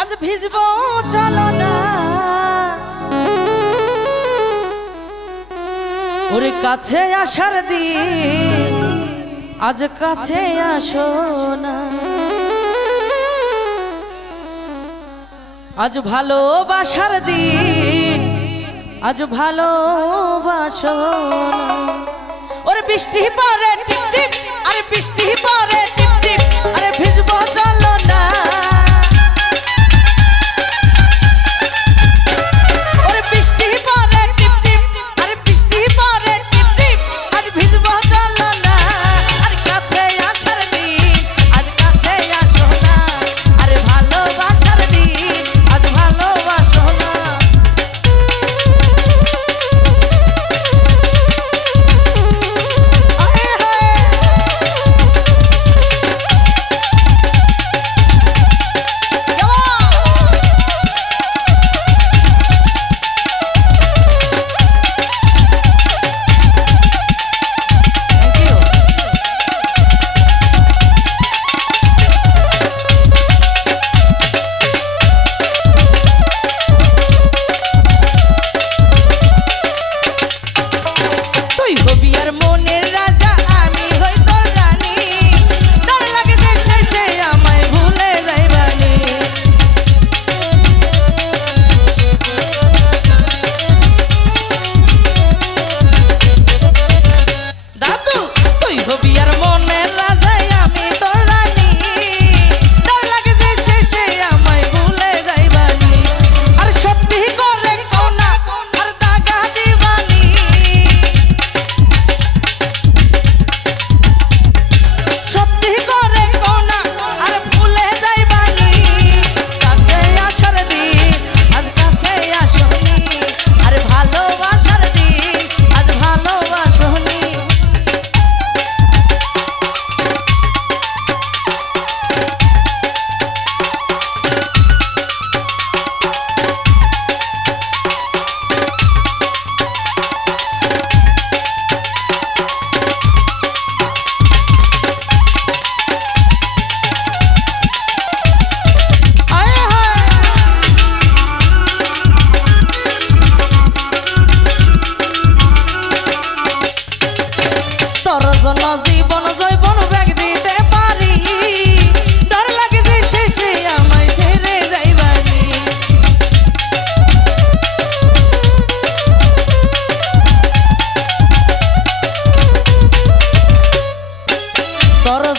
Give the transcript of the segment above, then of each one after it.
আজ না ওরে কাছে আসার দি আজ কাছে আসো না। আজ ভালোবাসার দি আজ ভালোবাসো ওর বৃষ্টি পরে টিপ টিপ আরে বৃষ্টি পরে টিপ টিপ আরে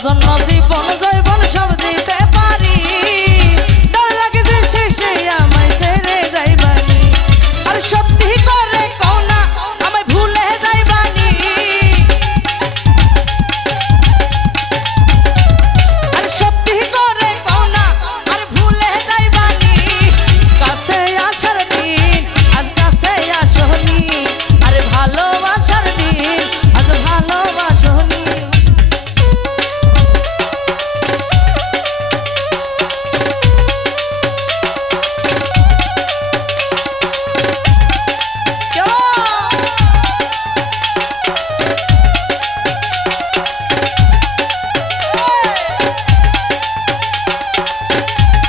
জন্ম Thanks.